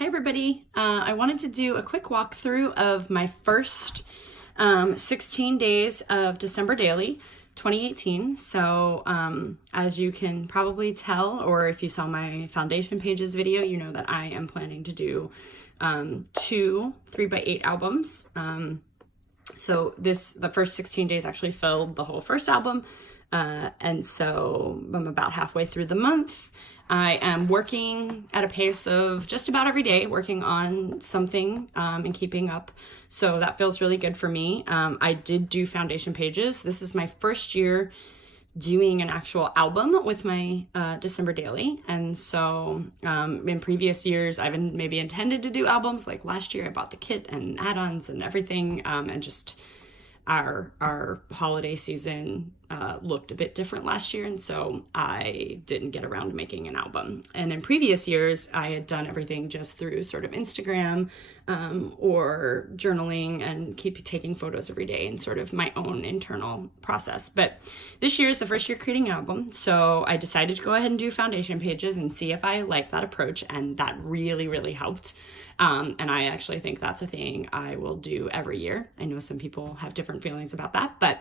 Hi everybody. I wanted to do a quick walkthrough of my first 16 days of December Daily 2018. So as you can probably tell, or if you saw my Foundation Pages video, you know that I am planning to do 2 3x8 albums. So the first 16 days actually filled the whole first album. And so I'm about halfway through the month. I am working at a pace of just about every day, working on something and keeping up. So that feels really good for me. I did do Foundation Pages. This is my first year doing an actual album with my December Daily. And so in previous years, I've maybe intended to do albums. Like last year, I bought the kit and add-ons and everything, and just our holiday season looked a bit different last year, and so I didn't get around to making an album. And in previous years, I had done everything just through sort of Instagram or journaling and keep taking photos every day and sort of my own internal process. But this year is the first year creating an album, so I decided to go ahead and do Foundation Pages and see if I like that approach, and that really, really helped. And I actually think that's a thing I will do every year. I know some people have different feelings about that, but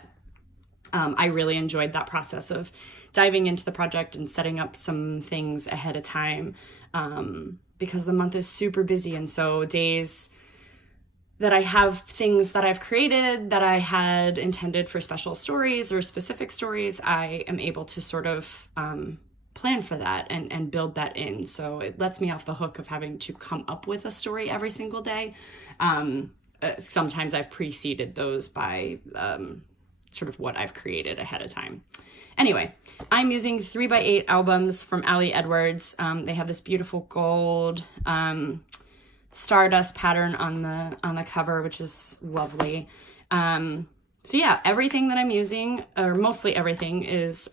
I really enjoyed that process of diving into the project and setting up some things ahead of time because the month is super busy. And so days that I have things that I've created that I had intended for special stories or specific stories, I am able to sort of plan for that and build that in. So it lets me off the hook of having to come up with a story every single day. Sometimes I've preceded those by sort of what I've created ahead of time. Anyway, I'm using 3x8 albums from Ali Edwards. They have this beautiful gold stardust pattern on the cover, which is lovely. So yeah, everything that I'm using, or mostly everything, is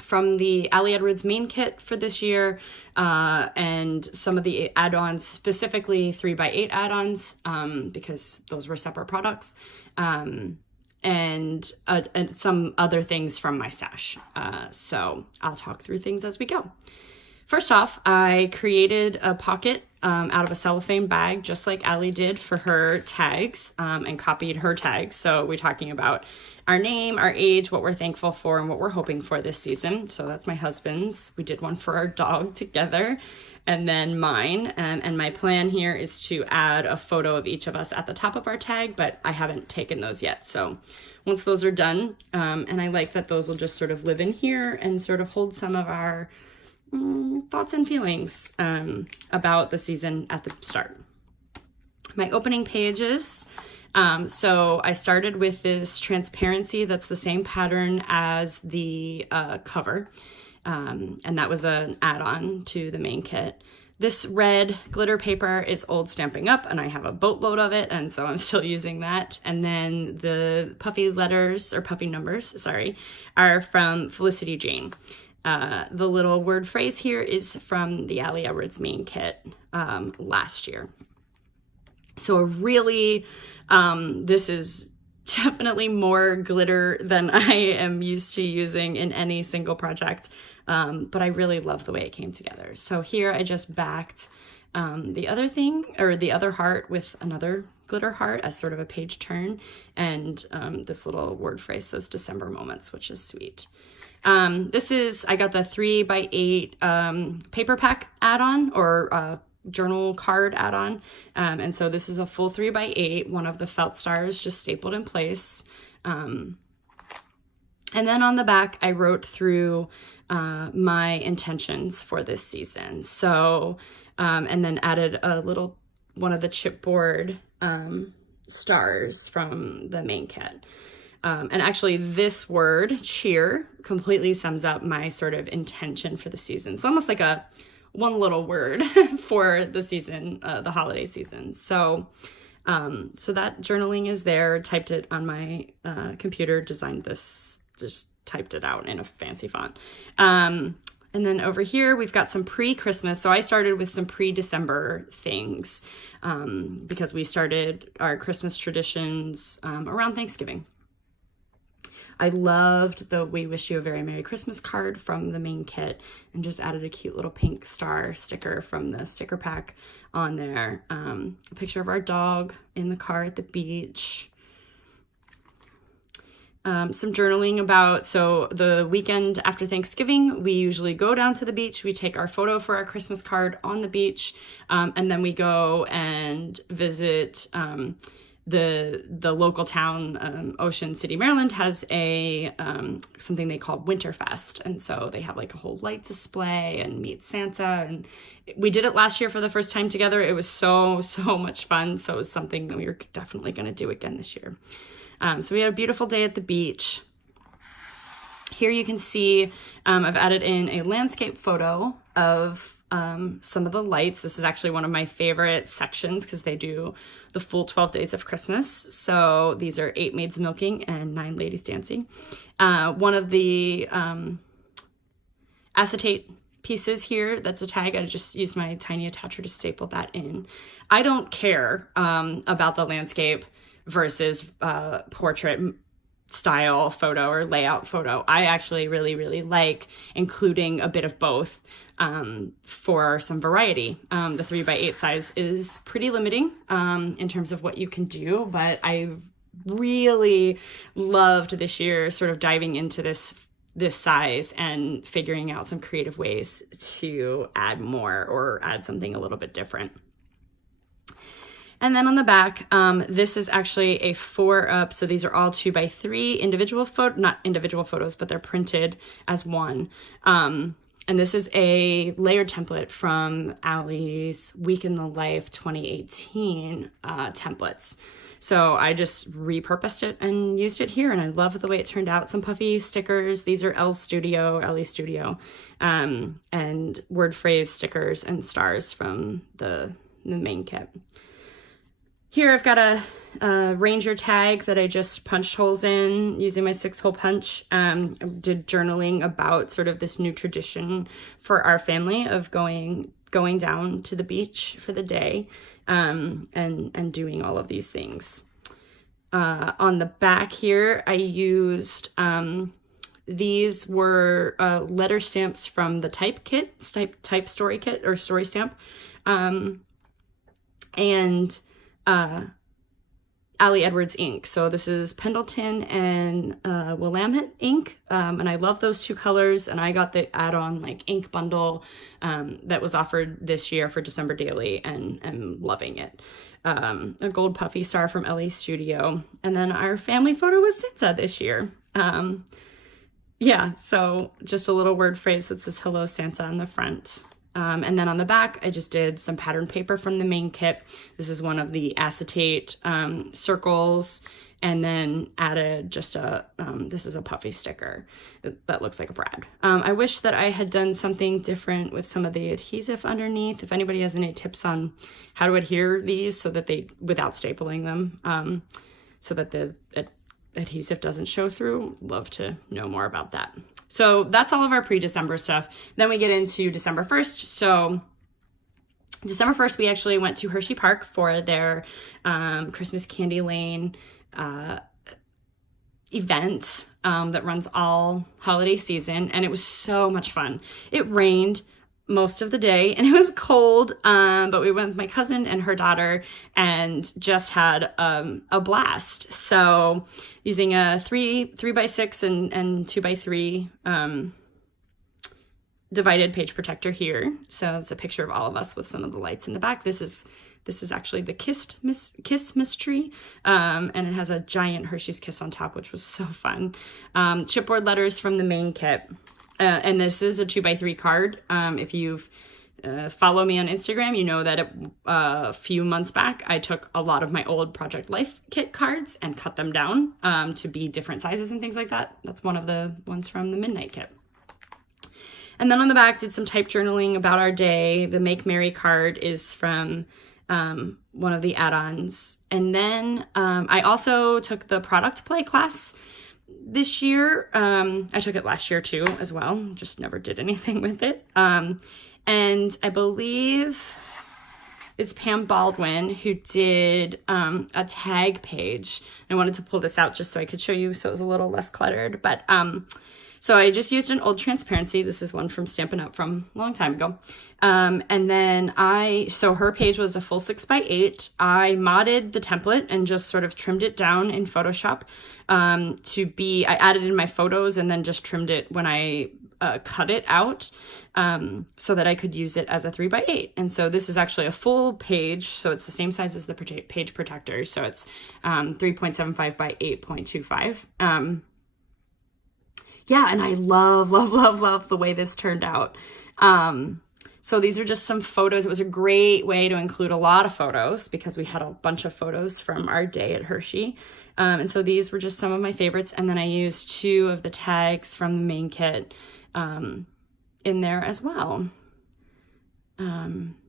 from the Ali Edwards main kit for this year, and some of the add-ons, specifically 3x8 add-ons, because those were separate products, and some other things from my stash. So I'll talk through things as we go. First off, I created a pocket out of a cellophane bag, just like Ali did for her tags, and copied her tags. So we're talking about our name, our age, what we're thankful for, and what we're hoping for this season. So that's my husband's. We did one for our dog together, and then mine. And my plan here is to add a photo of each of us at the top of our tag, but I haven't taken those yet. So once those are done, and I like that those will just sort of live in here and sort of hold some of our thoughts and feelings about the season at the start. My opening pages. So I started with this transparency that's the same pattern as the cover, and that was an add-on to the main kit. This red glitter paper is old Stampin' Up, and I have a boatload of it, and so I'm still using that. And then the puffy letters, or puffy numbers, sorry, are from Felicity Jane. The little word phrase here is from the Ali Edwards main kit last year. So really, this is definitely more glitter than I am used to using in any single project, but I really love the way it came together. So here I just backed the other thing, or the other heart, with another glitter heart as sort of a page turn, and this little word phrase says December Moments, which is sweet. I got the 3x8 paper pack add-on, or journal card add-on, and so this is a full 3x8, one of the felt stars just stapled in place, and then on the back I wrote through my intentions for this season. So and then added a little one of the chipboard stars from the main kit. And actually this word, cheer, completely sums up my sort of intention for the season. It's almost like a one little word for the season, the holiday season. So that journaling is there, typed it on my computer, designed this, just typed it out in a fancy font. And then over here, we've got some pre-Christmas. So I started with some pre-December things because we started our Christmas traditions around Thanksgiving. I loved the We Wish You a Very Merry Christmas card from the main kit, and just added a cute little pink star sticker from the sticker pack on there. A picture of our dog in the car at the beach. Some journaling about, so the weekend after Thanksgiving, we usually go down to the beach. We take our photo for our Christmas card on the beach, and then we go and visit the local town. Ocean City, Maryland has a something they call Winterfest, and so they have like a whole light display and meet Santa, and we did it last year for the first time together. It was so much fun, so it was something that we were definitely going to do again this year. So we had a beautiful day at the beach. Here you can see I've added in a landscape photo of some of the lights. This is actually one of my favorite sections because they do the full 12 days of Christmas. So these are 8 maids milking and 9 ladies dancing. One of the acetate pieces here, that's a tag. I just used my tiny attacher to staple that in. I don't care about the landscape versus portrait style photo or layout photo. I actually really like including a bit of both for some variety. The 3x8 size is pretty limiting in terms of what you can do, but I really loved this year sort of diving into this size and figuring out some creative ways to add more or add something a little bit different. And then on the back, this is actually a 4-up. So these are all 2x3 individual not individual photos, but they're printed as one. And this is a layered template from Allie's Week in the Life 2018 templates. So I just repurposed it and used it here, and I love the way it turned out. Some puffy stickers. These are Ellie Studio, and word phrase stickers and stars from the main kit. Here I've got a Ranger tag that I just punched holes in using my 6-hole punch. I did journaling about sort of this new tradition for our family of going down to the beach for the day and doing all of these things. On the back here, I used, these were letter stamps from the type story kit or story stamp. And Ali Edwards ink. So this is Pendleton and Willamette ink, and I love those 2 colors, and I got the add-on like ink bundle that was offered this year for December Daily, and I'm loving it. A gold puffy star from Ellie Studio, and then our family photo with Santa this year. Yeah, so just a little word phrase that says hello Santa on the front. And then on the back, I just did some pattern paper from the main kit. This is one of the acetate circles, and then added just this is a puffy sticker that looks like a brad. I wish that I had done something different with some of the adhesive underneath. If anybody has any tips on how to adhere these so that without stapling them, so that the adhesive doesn't show through, love to know more about that. So that's all of our pre-December stuff. Then we get into December 1st. So December 1st, we actually went to Hershey Park for their Christmas Candy Lane event that runs all holiday season. And it was so much fun. It rained most of the day and it was cold, but we went with my cousin and her daughter and just had a blast. So using a 3x6 and 2x3 divided page protector here. So it's a picture of all of us with some of the lights in the back. This is actually the Kiss Mystery, and it has a giant Hershey's Kiss on top, which was so fun. Chipboard letters from the main kit. And this is a 2x3 card. If you've follow me on Instagram, you know that a few months back, I took a lot of my old Project Life kit cards and cut them down to be different sizes and things like that. That's one of the ones from the Midnight kit. And then on the back, did some type journaling about our day. The Make Merry card is from one of the add-ons. And then I also took the product play class this year. I took it last year too as well, just never did anything with it. And I believe is Pam Baldwin, who did a tag page. I wanted to pull this out just so I could show you so it was a little less cluttered. But so I just used an old transparency. This is one from Stampin' Up! From a long time ago. And then so her page was a full 6x8. I modded the template and just sort of trimmed it down in Photoshop I added in my photos and then just trimmed it when I cut it out so that I could use it as a 3x8. And so this is actually a full page. So it's the same size as the page protector. So it's 3.75 by 8.25. Yeah, and I love, love, love, love the way this turned out. So these are just some photos. It was a great way to include a lot of photos because we had a bunch of photos from our day at Hershey. And so these were just some of my favorites. And then I used 2 of the tags from the main kit in there as well.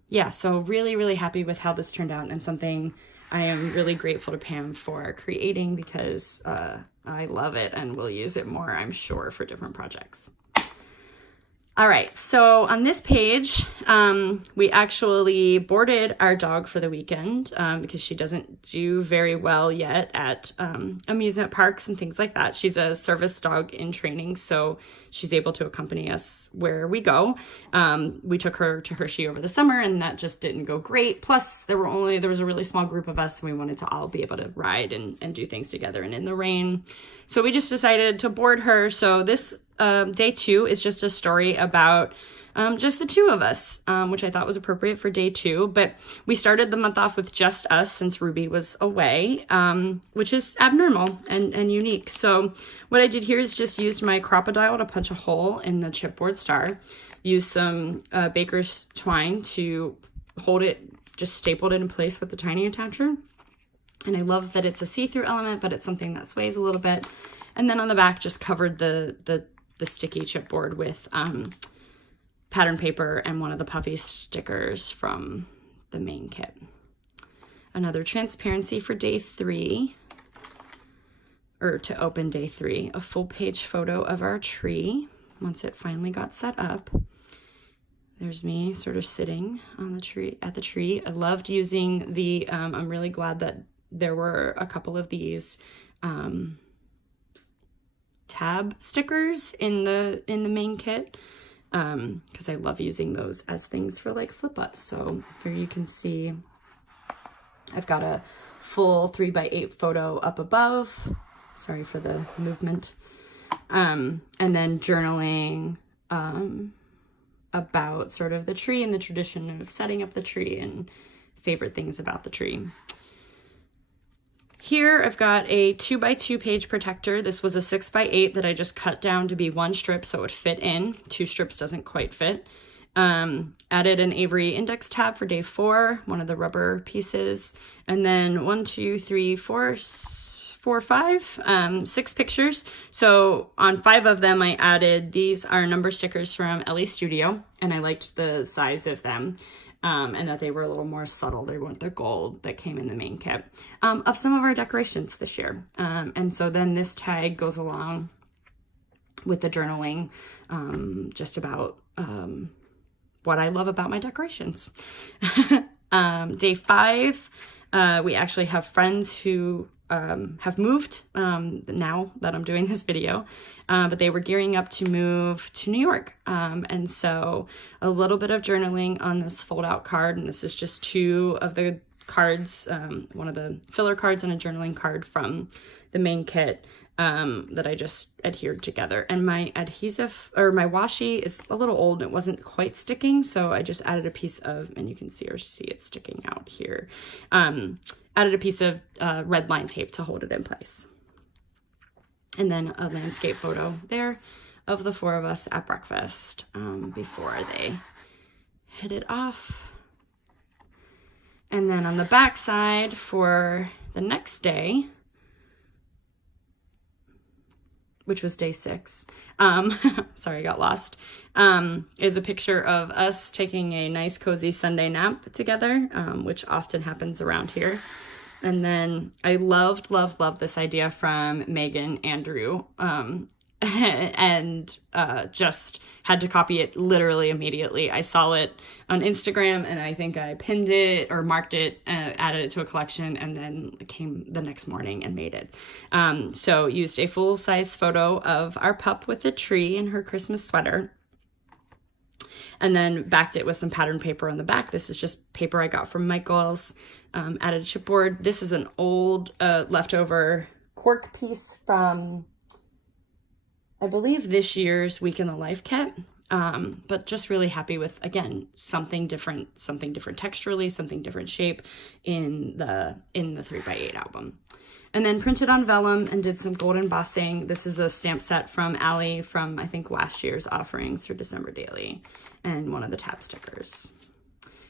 Yeah, so really, really happy with how this turned out and something I am really grateful to Pam for creating because I love it and will use it more, I'm sure, for different projects. All right, so on this page, we actually boarded our dog for the weekend because she doesn't do very well yet at amusement parks and things like that. She's a service dog in training, so she's able to accompany us where we go. We took her to Hershey over the summer, and that just didn't go great. Plus, there was a really small group of us, and we wanted to all be able to ride and do things together and in the rain. So we just decided to board her. So this day 2 is just a story about just the 2 of us, which I thought was appropriate for day 2. But we started the month off with just us since Ruby was away, which is abnormal and unique. So what I did here is just used my Crop-A-Dile to punch a hole in the chipboard star, used some baker's twine to hold it, just stapled it in place with the tiny attacher. And I love that it's a see-through element, but it's something that sways a little bit. And then on the back, just covered the sticky chipboard with pattern paper and one of the puffy stickers from the main kit. Another transparency for day 3, or to open day 3, a full page photo of our tree once it finally got set up. There's me sort of sitting on the tree, at the tree. I loved using the, I'm really glad that there were a couple of these tab stickers in the main kit because I love using those as things for like flip ups. So here you can see I've got a full 3x8 photo up above. Sorry for the movement. And then journaling about sort of the tree and the tradition of setting up the tree and favorite things about the tree. Here I've got a 2x2 page protector. This was a 6x8 that I just cut down to be 1 strip so it would fit in. 2 strips doesn't quite fit. Added an Avery index tab for day 4, one of the rubber pieces. And then 6 pictures. So on 5 of them I added, these are number stickers from Ellie Studio, and I liked the size of them. And that they were a little more subtle. They weren't the gold that came in the main kit of some of our decorations this year. And so then this tag goes along with the journaling, just about what I love about my decorations. Day 5, we actually have friends who have moved now that I'm doing this video, but they were gearing up to move to New York. And so a little bit of journaling on this fold out card. And this is just 2 of the cards, one of the filler cards and a journaling card from the main kit that I just adhered together. And my adhesive, or my washi, is a little old. It wasn't quite sticking. So I just added a piece of, and you can see it sticking out here. Added a piece of red line tape to hold it in place. And then a landscape photo there of the 4 of us at breakfast before they headed off. And then on the back side for the next day, which was day 6, sorry, I got lost, is a picture of us taking a nice cozy Sunday nap together, which often happens around here. And then I loved this idea from Megan Andrew. and just had to copy it literally immediately. I saw it on Instagram and I think I pinned it or marked it, added it to a collection, and then came the next morning and made it. So used a full-size photo of our pup with a tree and her Christmas sweater, and then backed it with some pattern paper on the back. This is just paper I got from Michael's. Added a chipboard. This is an old leftover cork piece from, I believe, this year's Week in the Life kit. But just really happy with, again, something different texturally, something different shape in the 3x8 album. And then printed on vellum and did some gold embossing. This is a stamp set from Allie from, I think, last year's offerings for December Daily, and one of the tab stickers.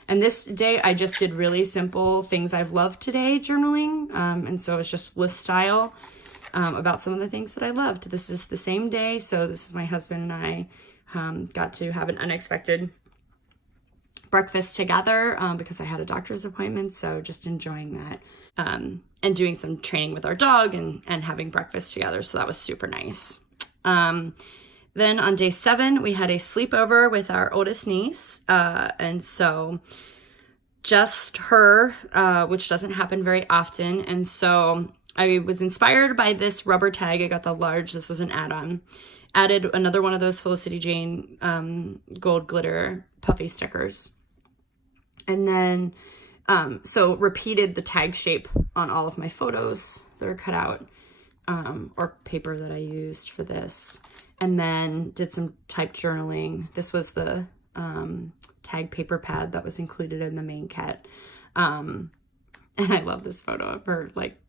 And this day I just did really simple things I've loved today journaling. And so it's just list style about some of the things that I loved. This is the same day. So this is my husband and I got to have an unexpected breakfast together because I had a doctor's appointment. So just enjoying that and doing some training with our dog and having breakfast together. So that was super nice. Then on day 7, we had a sleepover with our oldest niece. And so just her, which doesn't happen very often. And so I was inspired by this rubber tag. I got the large, this was an add-on. Added another one of those Felicity Jane gold glitter puffy stickers. And then, so repeated the tag shape on all of my photos that are cut out, or paper that I used for this. And then did some typed journaling. This was the tag paper pad that was included in the main kit. And I love this photo of her. Like,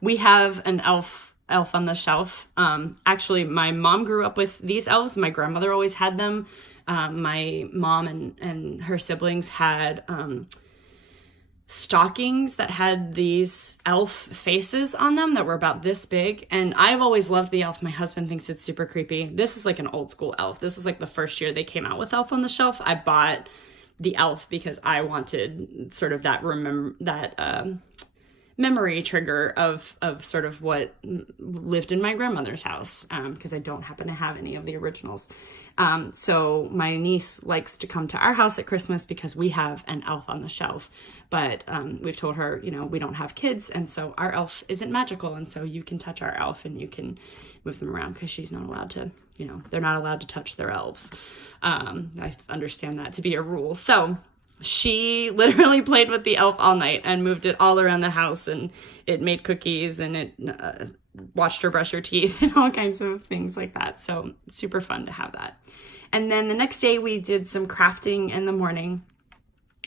we have an elf on the shelf. Actually, my mom grew up with these elves. My grandmother always had them. My mom and her siblings had stockings that had these elf faces on them that were about this big, and I've always loved the elf. My husband thinks it's super creepy. This is like an old school elf. This is like the first year they came out with Elf on the Shelf. I bought the elf because I wanted sort of that memory trigger of sort of what lived in my grandmother's house, because I don't happen to have any of the originals. So my niece likes to come to our house at Christmas because we have an Elf on the Shelf, but we've told her, you know, we don't have kids, and so our elf isn't magical, and so you can touch our elf and you can move them around because she's not allowed to, you know, they're not allowed to touch their elves. I understand that to be a rule. So she literally played with the elf all night and moved it all around the house, and it made cookies, and it watched her brush her teeth and all kinds of things like that. So super fun to have that. And then the next day we did some crafting in the morning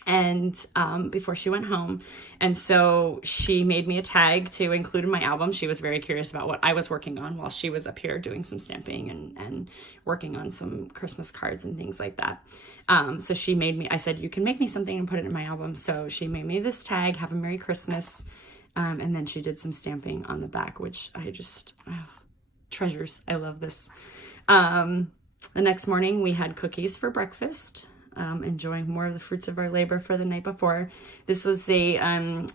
and before she went home. And so she made me a tag to include in my album. She was very curious about what I was working on while she was up here doing some stamping and working on some Christmas cards and things like that. So she made me, I said, you can make me something and put it in my album. So she made me this tag, Have a Merry Christmas. And then she did some stamping on the back, which I just, treasures. I love this. The next morning we had cookies for breakfast. Enjoying more of the fruits of our labor for the night before. This was a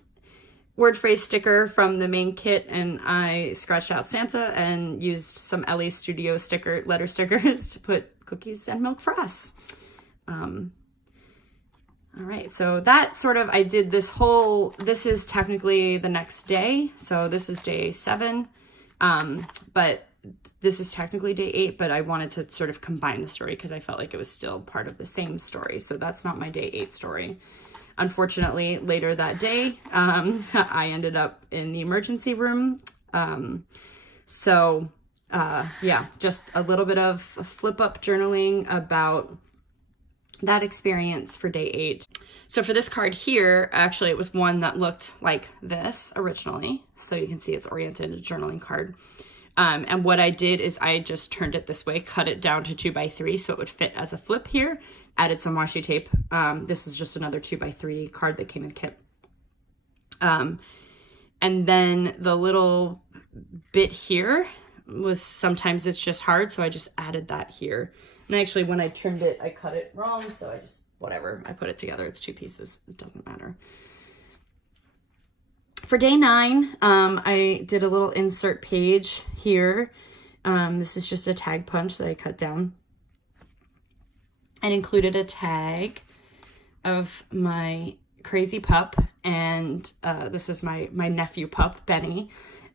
word phrase sticker from the main kit, and I scratched out Santa and used some Ellie Studio letter stickers to put cookies and milk for us. All right, so that sort of, I did this is technically the next day. So this is day 7, but this is technically day 8, but I wanted to sort of combine the story because I felt like it was still part of the same story. So that's not my day 8 story. Unfortunately, later that day, I ended up in the emergency room. Yeah, just a little bit of flip up journaling about that experience for day 8. So for this card here, actually it was one that looked like this originally. So you can see it's oriented, a journaling card. And what I did is I just turned it this way, cut it down to 2x3 so it would fit as a flip here, added some washi tape. This is just another 2x3 card that came in kit. And then the little bit here was, sometimes it's just hard, so I just added that here. And actually when I trimmed it, I cut it wrong, so I just, whatever, I put it together. It's 2 pieces, it doesn't matter. For day 9, I did a little insert page here This is just a tag punch that I cut down and included a tag of my crazy pup, and this is my nephew pup, Benny.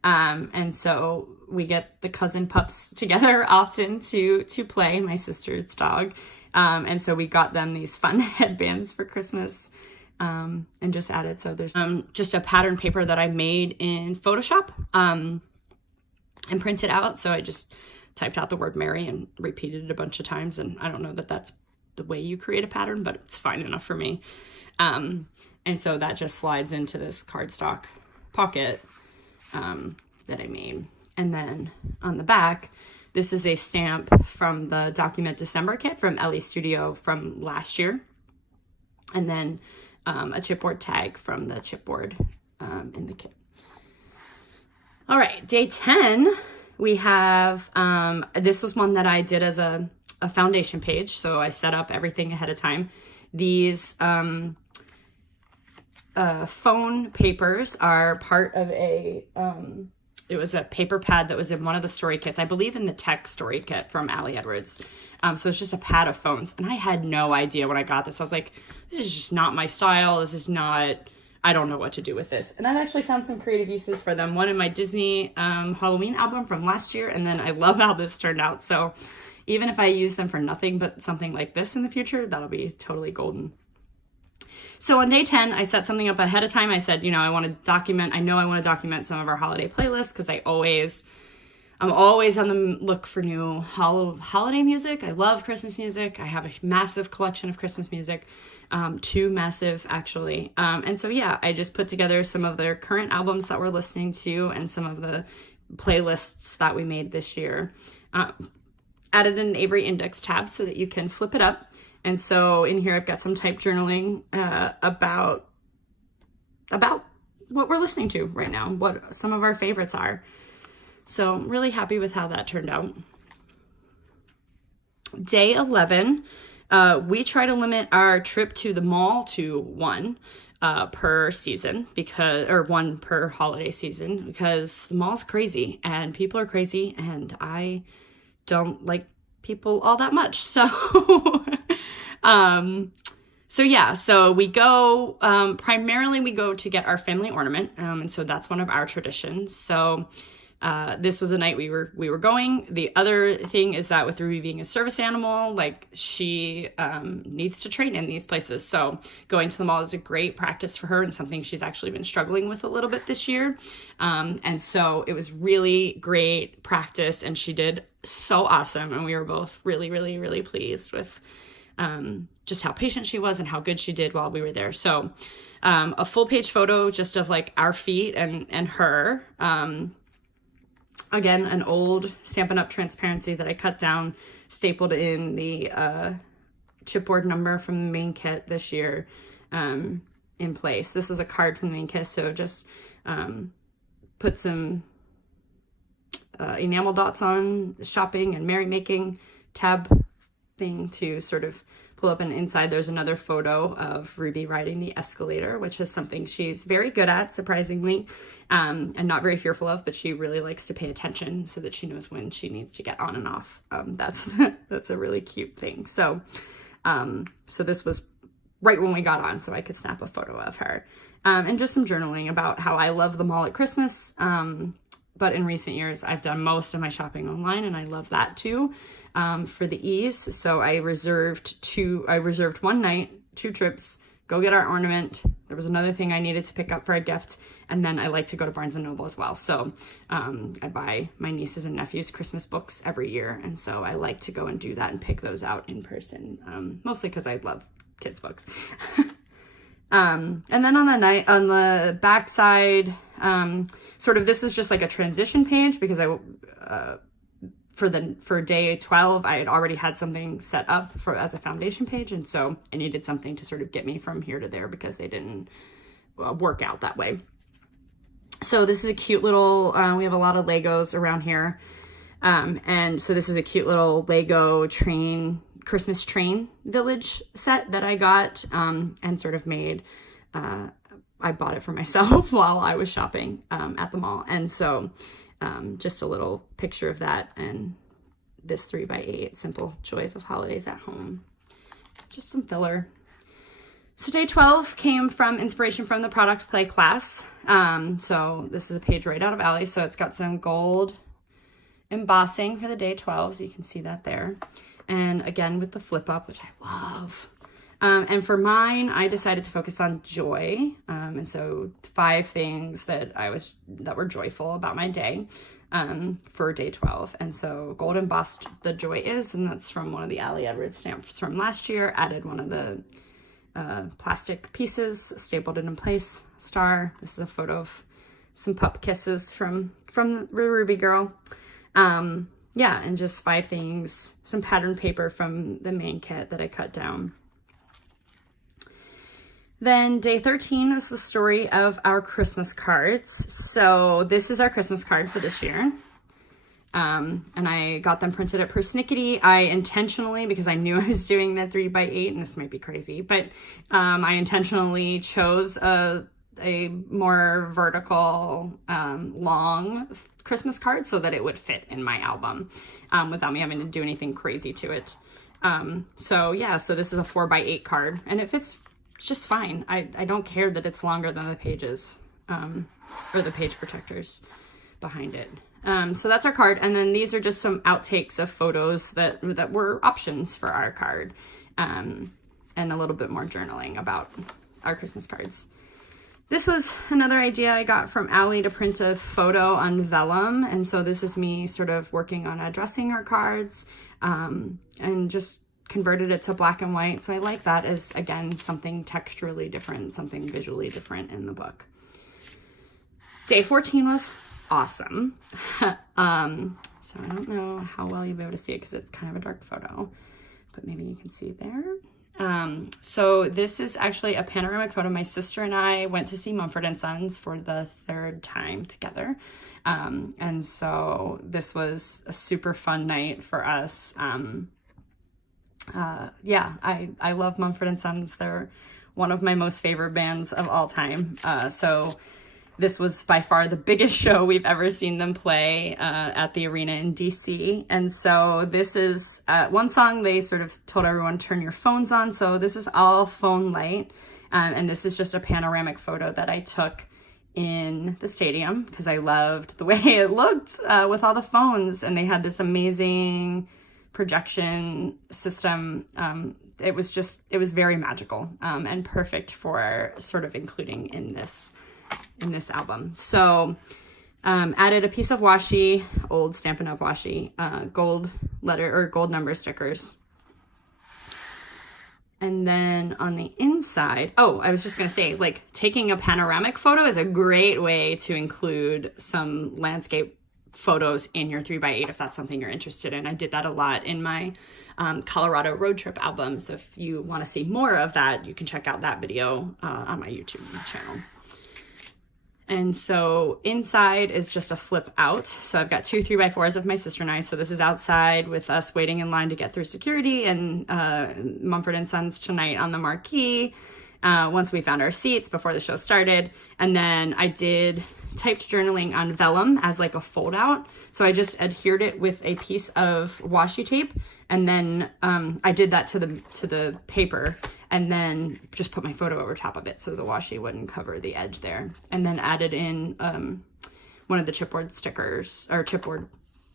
And so we get the cousin pups together often to play, my sister's dog. And so we got them these fun headbands for Christmas, and just added. So there's just a pattern paper that I made in Photoshop and printed out. So I just typed out the word Merry and repeated it a bunch of times. And I don't know that that's the way you create a pattern, but it's fine enough for me. And so that just slides into this cardstock pocket that I made. And then on the back, this is a stamp from the Document December kit from Ellie Studio from last year. And then a chipboard tag from the chipboard in the kit. All right, day 10, we have, this was one that I did as a foundation page. So I set up everything ahead of time. These phone papers are part of it was a paper pad that was in one of the story kits, I believe in the tech story kit from Allie Edwards. So it's just a pad of phones. And I had no idea when I got this. I was like, this is just not my style. This is not, I don't know what to do with this. And I've actually found some creative uses for them. One in my Disney Halloween album from last year. And then I love how this turned out. So even if I use them for nothing but something like this in the future, that'll be totally golden. So on day 10, I set something up ahead of time. I said, I want to document some of our holiday playlists, because I'm always on the look for new holiday music. I love Christmas music. I have a massive collection of Christmas music, 2 massive actually. And so, yeah, I just put together some of their current albums that we're listening to and some of the playlists that we made this year. Added an Avery Index tab so that you can flip it up. And so in here, I've got some type journaling about what we're listening to right now, what some of our favorites are. So I'm really happy with how that turned out. Day 11, we try to limit our trip to the mall to 1 per season, or 1 per holiday season, because the mall's crazy and people are crazy and I don't like people all that much. So so we go, primarily we go to get our family ornament. And so that's one of our traditions. So this was a night we were going. The other thing is that with Ruby being a service animal, like she needs to train in these places. So going to the mall is a great practice for her and something she's actually been struggling with a little bit this year. And so it was really great practice and she did so awesome. And we were both really, really, really pleased with just how patient she was and how good she did while we were there. So a full page photo just of like our feet and her. Again, an old Stampin' Up! Transparency that I cut down, stapled in the chipboard number from the main kit this year in place. This is a card from the main kit, so just put some enamel dots on shopping and merrymaking tab thing to sort of pull up, and inside there's another photo of Ruby riding the escalator, which is something she's very good at, surprisingly, and not very fearful of, but she really likes to pay attention so that she knows when she needs to get on and off. That's a really cute thing. So this was right when we got on, so I could snap a photo of her. And just some journaling about how I love the mall at Christmas. But in recent years, I've done most of my shopping online, and I love that too, for the ease. So I reserved 1 night, 2 trips, go get our ornament. There was another thing I needed to pick up for a gift. And then I like to go to Barnes & Noble as well. So I buy my nieces and nephews Christmas books every year. And so I like to go and do that and pick those out in person, mostly because I love kids' books. And then on the back side, sort of, this is just like a transition page because for day 12, I had already had something set up as a foundation page. And so I needed something to sort of get me from here to there because they didn't work out that way. So this is a cute little, we have a lot of Legos around here. And so this is a cute little Lego Christmas train village set that I got, and sort of made I bought it for myself while I was shopping at the mall. And so just a little picture of that and this 3x8, Simple Joys of Holidays at Home. Just some filler. So day 12 came from inspiration from the product play class. So this is a page right out of Allie. So it's got some gold embossing for the day 12. So you can see that there. And again, with the flip up, which I love. And for mine, I decided to focus on joy. And so 5 things that were joyful about my day for day 12. And so gold embossed the joy is, and that's from one of the Allie Edwards stamps from last year. Added one of the plastic pieces, stapled it in place, star. This is a photo of some pup kisses from the Ruby Girl. Yeah, and just 5 things, some pattern paper from the main kit that I cut down. Then day 13 was the story of our Christmas cards. So this is our Christmas card for this year. And I got them printed at Persnickety. I intentionally, because I knew I was doing that 3x8, and this might be crazy, but I intentionally chose a more vertical, long Christmas card so that it would fit in my album without me having to do anything crazy to it. So yeah, so this is a 4x8 card, and it fits just fine. I don't care that it's longer than the pages or the page protectors behind it. So that's our card. And then these are just some outtakes of photos that were options for our card, and a little bit more journaling about our Christmas cards. This was another idea I got from Allie to print a photo on vellum. And so this is me sort of working on addressing our cards, and just converted it to black and white. So I like that as, again, something texturally different, something visually different in the book. Day 14 was awesome. So I don't know how well you'll be able to see it because it's kind of a dark photo, but maybe you can see there. So this is actually a panoramic photo. My sister and I went to see Mumford & Sons for the 3rd time together. And so this was a super fun night for us. Yeah, I love Mumford & Sons. They're one of my most favorite bands of all time. So this was by far the biggest show we've ever seen them play at the arena in DC. And so this is one song they sort of told everyone, turn your phones on. So this is all phone light. And this is just a panoramic photo that I took in the stadium because I loved the way it looked with all the phones. And they had this amazing projection system. It was very magical and perfect for sort of including in this album. So added a piece of washi, old Stampin' Up! Washi, gold letter or gold number stickers. And then on the inside, I was just gonna say, like, taking a panoramic photo is a great way to include some landscape photos in your 3x8 if that's something you're interested in. I did that a lot in my Colorado road trip album. So if you want to see more of that, you can check out that video on my YouTube channel. And so inside is just a flip out. So I've got 2 3x4s of my sister and I. So this is outside with us waiting in line to get through security, and Mumford & Sons tonight on the marquee once we found our seats before the show started. And then I did typed journaling on vellum as like a fold out. So I just adhered it with a piece of washi tape, and then I did that to the paper, and then just put my photo over top of it so the washi wouldn't cover the edge there, and then added in one of the chipboard stickers or chipboard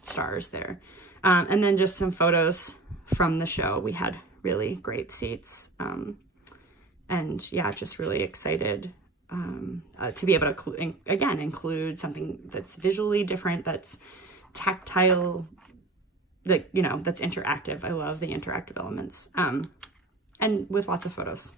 stars there, and then just some photos from the show. We had really great seats, and yeah, just really excited to be able to, again, include something that's visually different, that's tactile, that, you know, that's interactive. I love the interactive elements, and with lots of photos.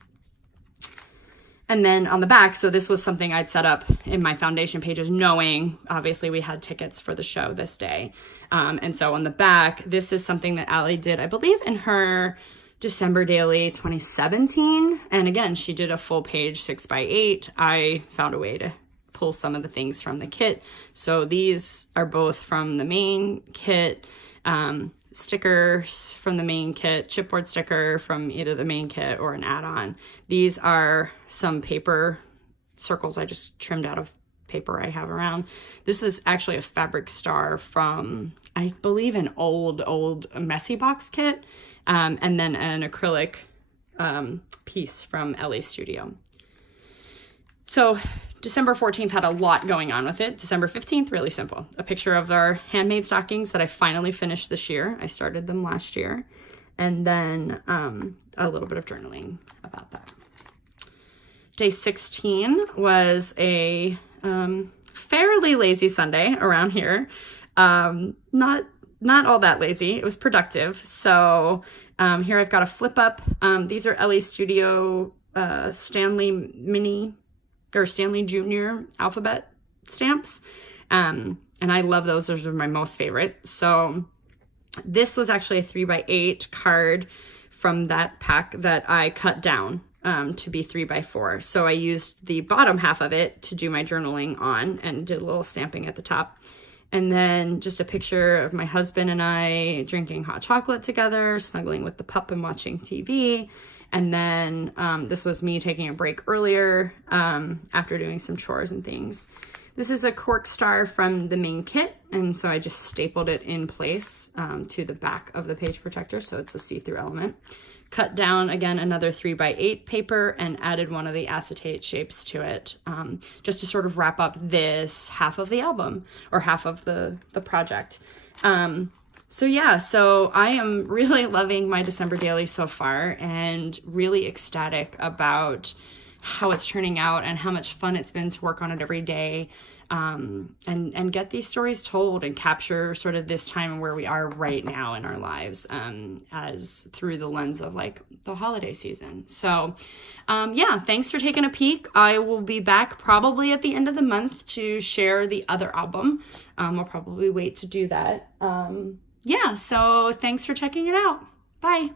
And then on the back, so this was something I'd set up in my foundation pages, knowing obviously we had tickets for the show this day. And so on the back, this is something that Allie did, I believe, in her December Daily 2017. And again, she did a full page 6x8. I found a way to pull some of the things from the kit. So these are both from the main kit, stickers from the main kit, chipboard sticker from either the main kit or an add-on. These are some paper circles I just trimmed out of paper I have around. This is actually a fabric star from, I believe, an old Messy Box kit, and then an acrylic piece from LA Studio. So December 14th had a lot going on with it. December 15th, really simple. A picture of our handmade stockings that I finally finished this year. I started them last year. And then a little bit of journaling about that. Day 16 was a fairly lazy Sunday around here. Not all that lazy. It was productive. So here I've got a flip up. These are LA Studio Stanley Mini or Stanley Junior alphabet stamps. And I love those. Those are my most favorite. So this was actually a 3x8 card from that pack that I cut down to be 3x4. So I used the bottom half of it to do my journaling on and did a little stamping at the top. And then just a picture of my husband and I drinking hot chocolate together, snuggling with the pup and watching TV. And then this was me taking a break earlier after doing some chores and things. This is a cork star from the main kit, and so I just stapled it in place to the back of the page protector, so it's a see-through element. Cut down, again, another 3x8 paper and added one of the acetate shapes to it, just to sort of wrap up this half of the album, or half of the project. So yeah, so I am really loving my December daily so far and really ecstatic about how it's turning out and how much fun it's been to work on it every day, and get these stories told and capture sort of this time where we are right now in our lives, as through the lens of like the holiday season. So yeah, thanks for taking a peek. I will be back probably at the end of the month to share the other album. I'll probably wait to do that. Yeah, so thanks for checking it out. Bye.